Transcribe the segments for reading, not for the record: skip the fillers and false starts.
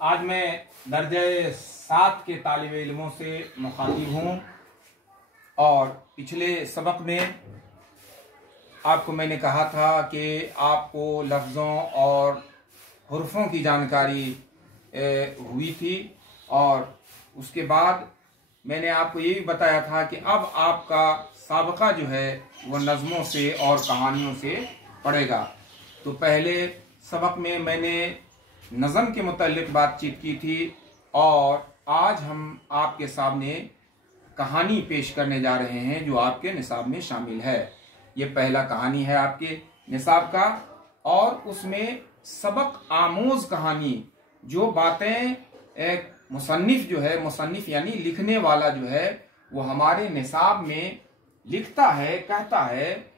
आज मैं दर्जे 7 के तालिब इल्मों से मुखातिब हूँ और पिछले सबक में आपको मैंने कहा था कि आपको लफ्ज़ों और हुर्फ़ों की जानकारी हुई थी और उसके बाद मैंने आपको ये भी बताया था कि अब आपका साबका जो है वो नज़मों से और कहानियों से पड़ेगा। तो पहले सबक में मैंने नज़म के मुताल्लिक़ बातचीत की थी और आज हम आपके सामने कहानी पेश करने जा रहे हैं जो आपके निसाब में शामिल है। ये पहला कहानी है आपके निसाब का और उसमें सबक आमोज कहानी, जो बातें एक मुसन्निफ जो है, मुसन्निफ यानी लिखने वाला जो है वो हमारे निसाब में लिखता है, कहता है,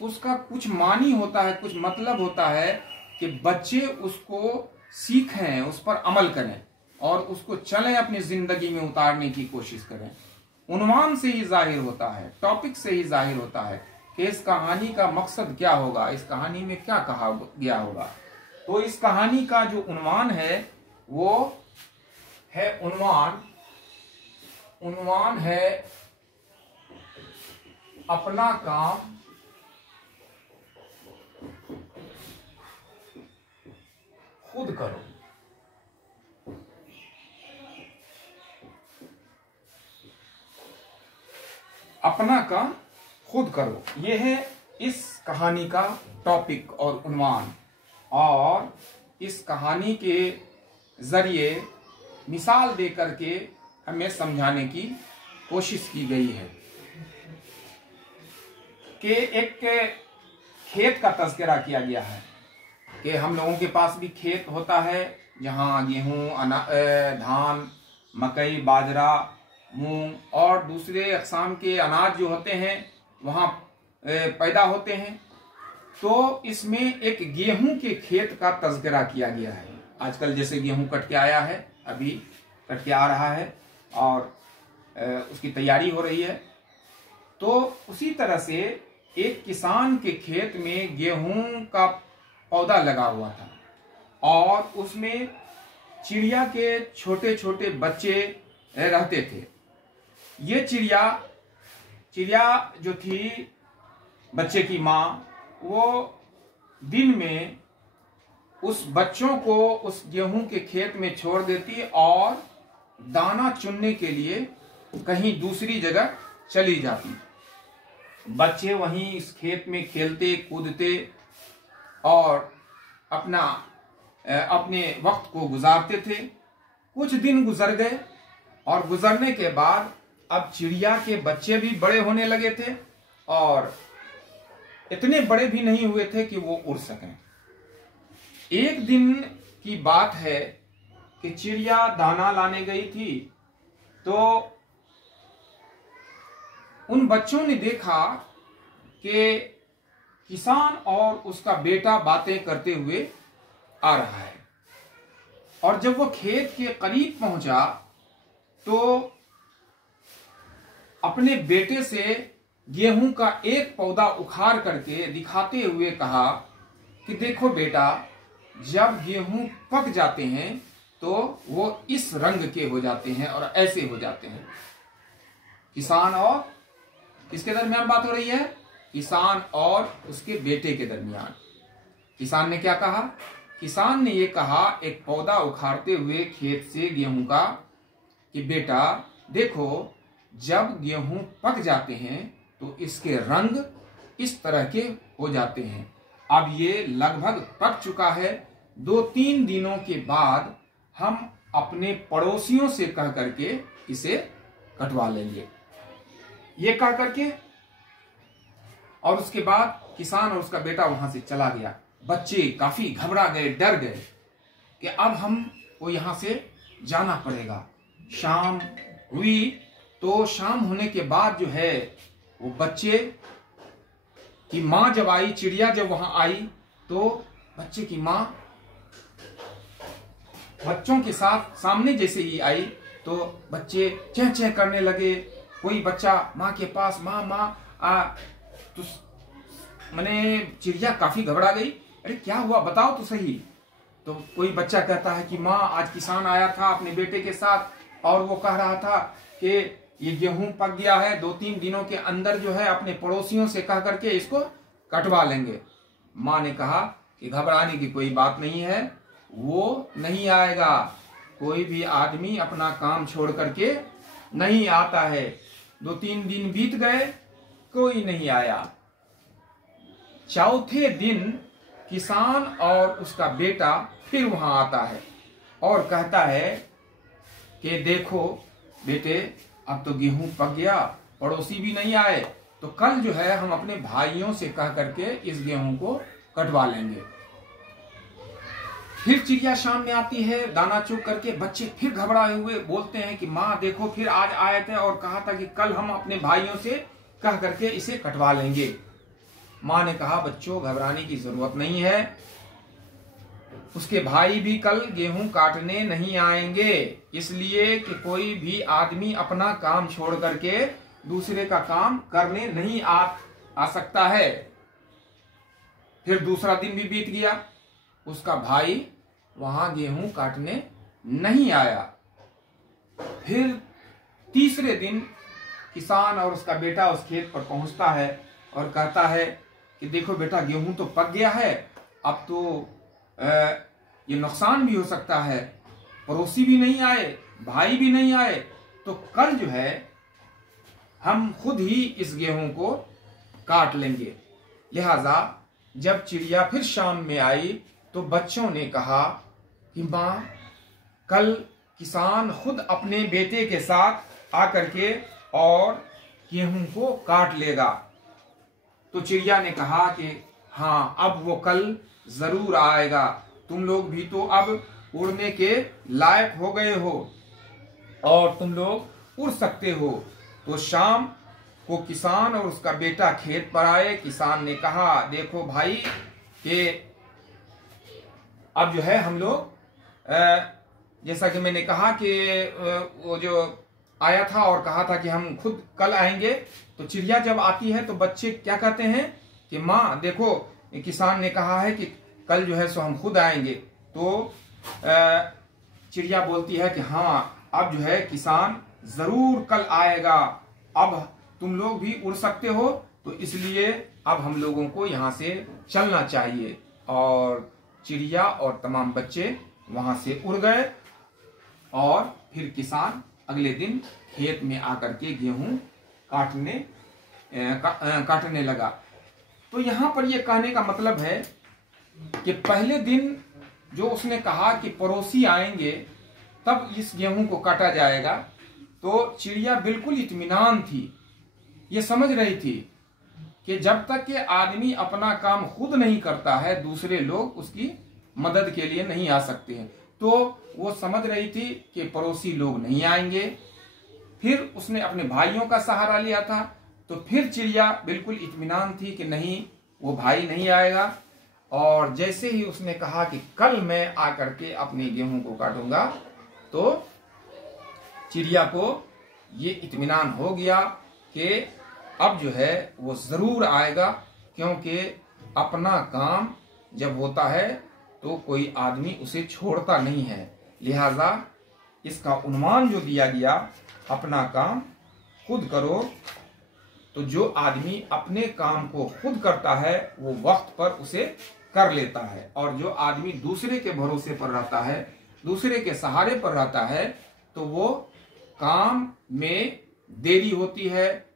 उसका कुछ मानी होता है, कुछ मतलब होता है कि बच्चे उसको सीखें, उस पर अमल करें और उसको चलें, अपनी जिंदगी में उतारने की कोशिश करें। उन्वान से ही जाहिर होता है, टॉपिक से ही जाहिर होता है कि इस कहानी का मकसद क्या होगा, इस कहानी में क्या कहा गया होगा। तो इस कहानी का जो उन्वान है वो है उन्वान है अपना काम खुद करो। अपना काम खुद करो, यह है इस कहानी का टॉपिक और उन्वान। और इस कहानी के जरिए मिसाल दे करके हमें समझाने की कोशिश की गई है कि एक खेत का तज़किरा किया गया है कि हम लोगों के पास भी खेत होता है जहाँ गेहूँ, धान, मकई, बाजरा, मूंग और दूसरे अक़साम के अनाज जो होते हैं वहाँ पैदा होते हैं। तो इसमें एक गेहूं के खेत का तज़किरा किया गया है। आजकल जैसे गेहूं कट के आया है, अभी कट के आ रहा है और उसकी तैयारी हो रही है। तो उसी तरह से एक किसान के खेत में गेहूं का पौधा लगा हुआ था और उसमें चिड़िया के छोटे छोटे बच्चे रहते थे। ये चिड़िया जो थी, बच्चे की माँ, वो दिन में उस बच्चों को उस गेहूं के खेत में छोड़ देती और दाना चुनने के लिए कहीं दूसरी जगह चली जाती। बच्चे वहीं इस खेत में खेलते कूदते और अपने वक्त को गुजारते थे। कुछ दिन गुजर गए और गुजरने के बाद अब चिड़िया के बच्चे भी बड़े होने लगे थे और इतने बड़े भी नहीं हुए थे कि वो उड़ सकें। एक दिन की बात है कि चिड़िया दाना लाने गई थी तो उन बच्चों ने देखा कि किसान और उसका बेटा बातें करते हुए आ रहा है। और जब वो खेत के करीब पहुंचा तो अपने बेटे से गेहूं का एक पौधा उखाड़ करके दिखाते हुए कहा कि देखो बेटा, जब गेहूं पक जाते हैं तो वो इस रंग के हो जाते हैं और ऐसे हो जाते हैं। किसान और किसके दरमियान बात हो रही है? किसान और उसके बेटे के दरमियान। किसान ने क्या कहा? किसान ने ये कहा एक पौधा उखाड़ते हुए खेत से गेहूं का कि बेटा देखो, जब गेहूं पक जाते हैं तो इसके रंग इस तरह के हो जाते हैं। अब ये लगभग पक चुका है, 2-3 दिनों के बाद हम अपने पड़ोसियों से कह करके इसे कटवा लेंगे। ये कह करके और उसके बाद किसान और उसका बेटा वहां से चला गया। बच्चे काफी घबरा गए, डर गए कि अब हमको यहां से जाना पड़ेगा। शाम हुई तो शाम होने के बाद जो है वो बच्चे की माँ जब आई, चिड़िया जब वहां आई तो बच्चे की माँ बच्चों के साथ सामने जैसे ही आई तो बच्चे चें चें करने लगे। कोई बच्चा माँ के पास, माँ तो मैंने चिड़िया काफी घबरा गई, अरे क्या हुआ बताओ तो सही। तो कोई बच्चा कहता है कि माँ आज किसान आया था अपने बेटे के साथ और वो कह रहा था कि ये गेहूं पक गया है, 2-3 दिनों के अंदर जो है अपने पड़ोसियों से कह करके इसको कटवा लेंगे। माँ ने कहा कि घबराने की कोई बात नहीं है, वो नहीं आएगा। कोई भी आदमी अपना काम छोड़ करके नहीं आता है। 2-3 दिन बीत गए, कोई नहीं आया। चौथे दिन किसान और उसका बेटा फिर वहां आता है और कहता है कि देखो बेटे, अब तो गेहूं पक गया, पड़ोसी भी नहीं आए, तो कल जो है हम अपने भाइयों से कह करके इस गेहूं को कटवा लेंगे। फिर चिड़िया शाम में आती है दाना चुग करके। बच्चे फिर घबराए हुए बोलते हैं कि माँ देखो, फिर आज आए थे और कहा था कि कल हम अपने भाइयों से कह करके इसे कटवा लेंगे। माँ ने कहा बच्चों घबराने की जरूरत नहीं है, उसके भाई भी कल गेहूं काटने नहीं आएंगे, इसलिए कि कोई भी आदमी अपना काम छोड़ करके दूसरे का काम करने नहीं आ सकता है। फिर दूसरा दिन भी बीत गया, उसका भाई वहां गेहूं काटने नहीं आया। फिर तीसरे दिन किसान और उसका बेटा उस खेत पर पहुंचता है और कहता है कि देखो बेटा, गेहूं तो पक गया है, अब तो ये नुकसान भी हो सकता है, पड़ोसी भी नहीं आए, भाई भी नहीं आए, तो कल जो है हम खुद ही इस गेहूं को काट लेंगे। लिहाजा जब चिड़िया फिर शाम में आई तो बच्चों ने कहा कि माँ, कल किसान खुद अपने बेटे के साथ आकर के और गेहूं को काट लेगा। तो चिड़िया ने कहा कि हाँ, अब वो कल जरूर आएगा, तुम लोग भी तो अब उड़ने के लायक हो गए हो और तुम लोग उड़ सकते हो। तो शाम को किसान और उसका बेटा खेत पर आए। किसान ने कहा देखो भाई कि अब जो है हम लोग, जैसा कि मैंने कहा कि वो जो आया था और कहा था कि हम खुद कल आएंगे, तो चिड़िया जब आती है तो बच्चे क्या कहते हैं कि माँ देखो, किसान ने कहा है कि कल जो है सो हम खुद आएंगे। तो चिड़िया बोलती है कि हाँ, अब जो है किसान जरूर कल आएगा, अब तुम लोग भी उड़ सकते हो, तो इसलिए अब हम लोगों को यहाँ से चलना चाहिए। और चिड़िया और तमाम बच्चे वहां से उड़ गए और फिर किसान अगले दिन खेत में आकर के गेहूं काटने लगा। तो यहाँ पर यह कहने का मतलब है कि पहले दिन जो उसने कहा कि पड़ोसी आएंगे तब इस गेहूं को काटा जाएगा, तो चिड़िया बिल्कुल इत्मीनान थी। ये समझ रही थी कि जब तक कि आदमी अपना काम खुद नहीं करता है, दूसरे लोग उसकी मदद के लिए नहीं आ सकते हैं। तो वो समझ रही थी कि पड़ोसी लोग नहीं आएंगे। फिर उसने अपने भाइयों का सहारा लिया था, तो फिर चिड़िया बिल्कुल इत्मीनान थी कि नहीं, वो भाई नहीं आएगा। और जैसे ही उसने कहा कि कल मैं आकर के अपने गेहूं को काटूंगा, तो चिड़िया को ये इत्मीनान हो गया कि अब जो है वो जरूर आएगा, क्योंकि अपना काम जब होता है तो कोई आदमी उसे छोड़ता नहीं है। लिहाजा इसका उन्माद जो दिया गया, अपना काम खुद करो, तो जो आदमी अपने काम को खुद करता है वो वक्त पर उसे कर लेता है। और जो आदमी दूसरे के भरोसे पर रहता है, दूसरे के सहारे पर रहता है, तो वो काम में देरी होती है,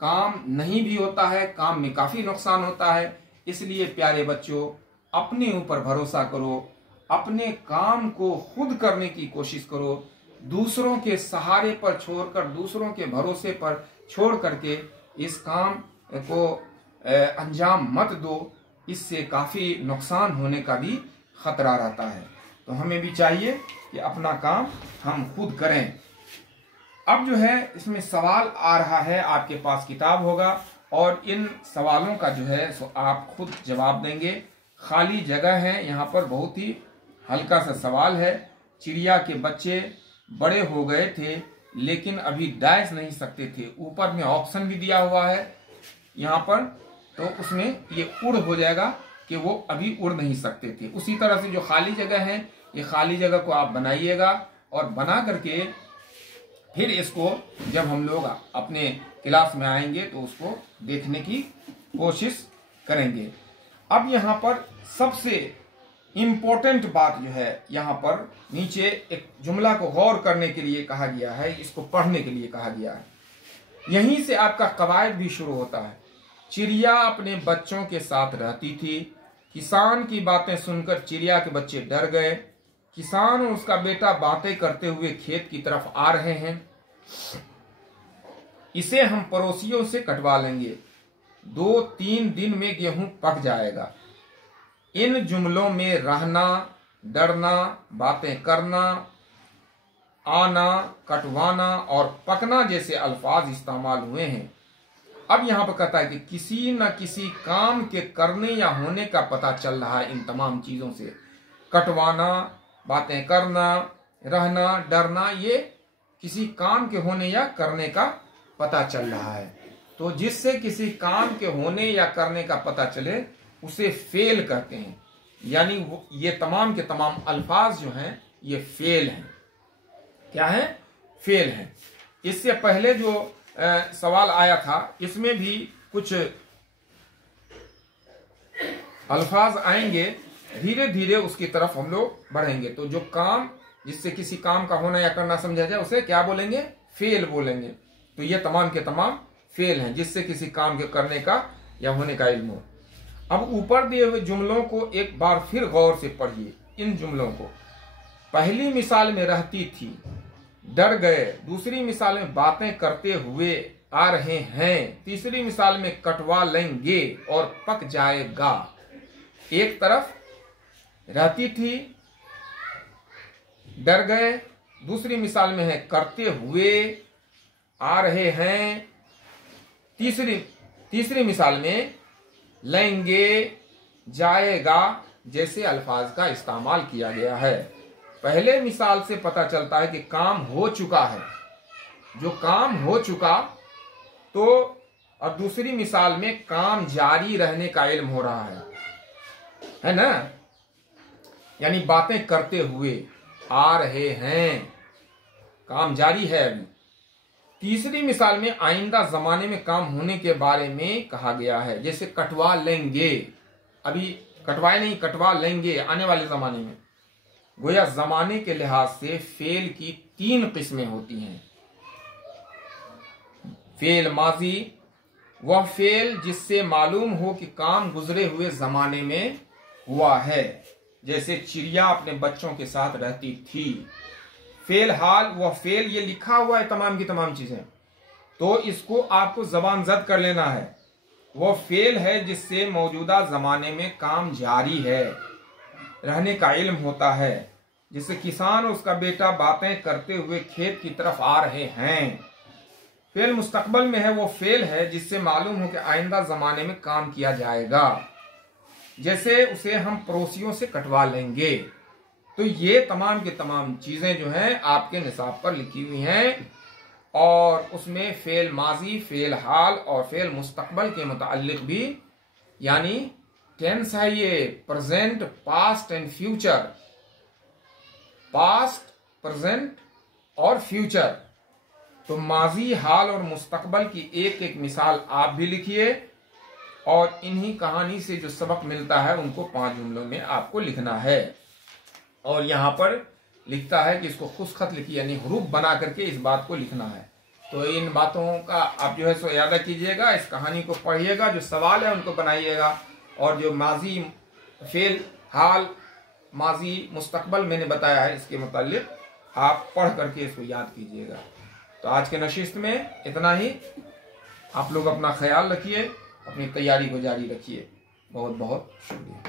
काम नहीं भी होता है, काम में काफी नुकसान होता है। इसलिए प्यारे बच्चों, अपने ऊपर भरोसा करो, अपने काम को खुद करने की कोशिश करो, दूसरों के सहारे पर छोड़कर, दूसरों के भरोसे पर छोड़ करके इस काम को अंजाम मत दो, इससे काफी नुकसान होने का भी खतरा रहता है। तो हमें भी चाहिए कि अपना काम हम खुद करें। अब जो है इसमें सवाल आ रहा है, आपके पास किताब होगा और इन सवालों का जो है सो आप खुद जवाब देंगे। खाली जगह है यहाँ पर, बहुत ही हल्का सा सवाल है। चिड़िया के बच्चे बड़े हो गए थे लेकिन अभी डाइस नहीं सकते थे। ऊपर में ऑप्शन भी दिया हुआ है यहाँ पर, तो उसमें ये उड़ हो जाएगा, कि वो अभी उड़ नहीं सकते थे। उसी तरह से जो खाली जगह है, ये खाली जगह को आप बनाइएगा और बना करके फिर इसको जब हम लोग अपने क्लास में आएंगे तो उसको देखने की कोशिश करेंगे। अब यहाँ पर सबसे इम्पोर्टेंट बात जो है, यहाँ पर नीचे एक जुमला को गौर करने के लिए कहा गया है, इसको पढ़ने के लिए कहा गया है। यहीं से आपका कवायद भी शुरू होता है। चिड़िया अपने बच्चों के साथ रहती थी। किसान की बातें सुनकर चिड़िया के बच्चे डर गए। किसान और उसका बेटा बातें करते हुए खेत की तरफ आ रहे हैं। इसे हम पड़ोसियों से कटवा लेंगे, 2-3 दिन में गेहूं पक जाएगा। इन जुमलों में रहना, डरना, बातें करना, आना, कटवाना और पकना जैसे अल्फाज इस्तेमाल हुए हैं। अब यहाँ पर कहता है कि किसी न किसी काम के करने या होने का पता चल रहा है इन तमाम चीजों से। कटवाना, बातें करना, रहना, डरना, ये किसी काम के होने या करने का पता चल रहा है। तो जिससे किसी काम के होने या करने का पता चले उसे फेल कहते हैं। यानी ये तमाम के तमाम अल्फाज जो हैं ये फेल हैं। क्या है? फेल हैं। इससे पहले जो सवाल आया था इसमें भी कुछ अल्फाज आएंगे, धीरे धीरे उसकी तरफ हम लोग बढ़ेंगे। तो जो काम जिससे किसी काम का होना या करना समझा जाए उसे क्या बोलेंगे? फेल बोलेंगे। तो ये तमाम के तमाम फेल हैं, जिससे किसी काम के करने का या होने का इल्म हो। अब ऊपर दिए हुए जुमलों को एक बार फिर गौर से पढ़िए। इन जुमलों को पहली मिसाल में रहती थी, डर गए। दूसरी मिसाल में बातें करते हुए आ रहे हैं। तीसरी मिसाल में कटवा लेंगे और पक जाएगा। एक तरफ रहती थी, डर गए। दूसरी मिसाल में है करते हुए आ रहे हैं। तीसरी मिसाल में लेंगे, जाएगा जैसे अल्फाज का इस्तेमाल किया गया है। पहले मिसाल से पता चलता है कि काम हो चुका है, जो काम हो चुका, तो और दूसरी मिसाल में काम जारी रहने का इल्म हो रहा है ना। यानी बातें करते हुए आ रहे हैं, काम जारी है अभी। तीसरी मिसाल में आइंदा जमाने में काम होने के बारे में कहा गया है, जैसे कटवा लेंगे। अभी कटवाए नहीं, कटवा लेंगे आने वाले जमाने में। गोया जमाने के लिहाज से फेल की 3 किस्में होती हैं। फेल माजी, वह फेल जिससे मालूम हो कि काम गुजरे हुए जमाने में हुआ है, जैसे चिड़िया अपने बच्चों के साथ रहती थी। फेल हाल, वह फेल, ये लिखा हुआ है तमाम की तमाम चीजें, तो इसको आपको जबान जद कर लेना है। वह फेल है जिससे मौजूदा जमाने में काम जारी है, रहने का इल्म होता है। जिससे किसान और उसका बेटा बातें करते हुए खेत की तरफ आ रहे हैं। फेल मुस्तकबल में है, वो फेल है जिससे मालूम हो कि आइंदा जमाने में काम किया जाएगा, जैसे उसे हम पड़ोसियों से कटवा लेंगे। तो ये तमाम के तमाम चीजें जो हैं आपके निसाब पर लिखी हुई हैं, और उसमें फेल माजी, फेल हाल और फेल मुस्तकबल के मुताल्लिक भी, यानी टेंस है ये, present, past and future. Past, present और फ्यूचर। तो माजी, हाल और मुस्तकबल की एक एक मिसाल आप भी लिखिए, और इन्हीं कहानी से जो सबक मिलता है उनको 5 जुमलों में आपको लिखना है। और यहाँ पर लिखता है कि इसको खुशखत लिखिए, यानी हरूफ बना करके इस बात को लिखना है। तो इन बातों का आप जो है सो याद कीजिएगा, इस कहानी को पढ़िएगा, जो सवाल है उनको बनाइएगा, और जो माजी, फेल, हाल, माजी, मुस्तकबल मैंने बताया है इसके मुतालिक आप पढ़ करके इसको याद कीजिएगा। तो आज के नशिस्त में इतना ही। आप लोग अपना ख्याल रखिए, अपनी तैयारी को जारी रखिए। बहुत बहुत शुक्रिया।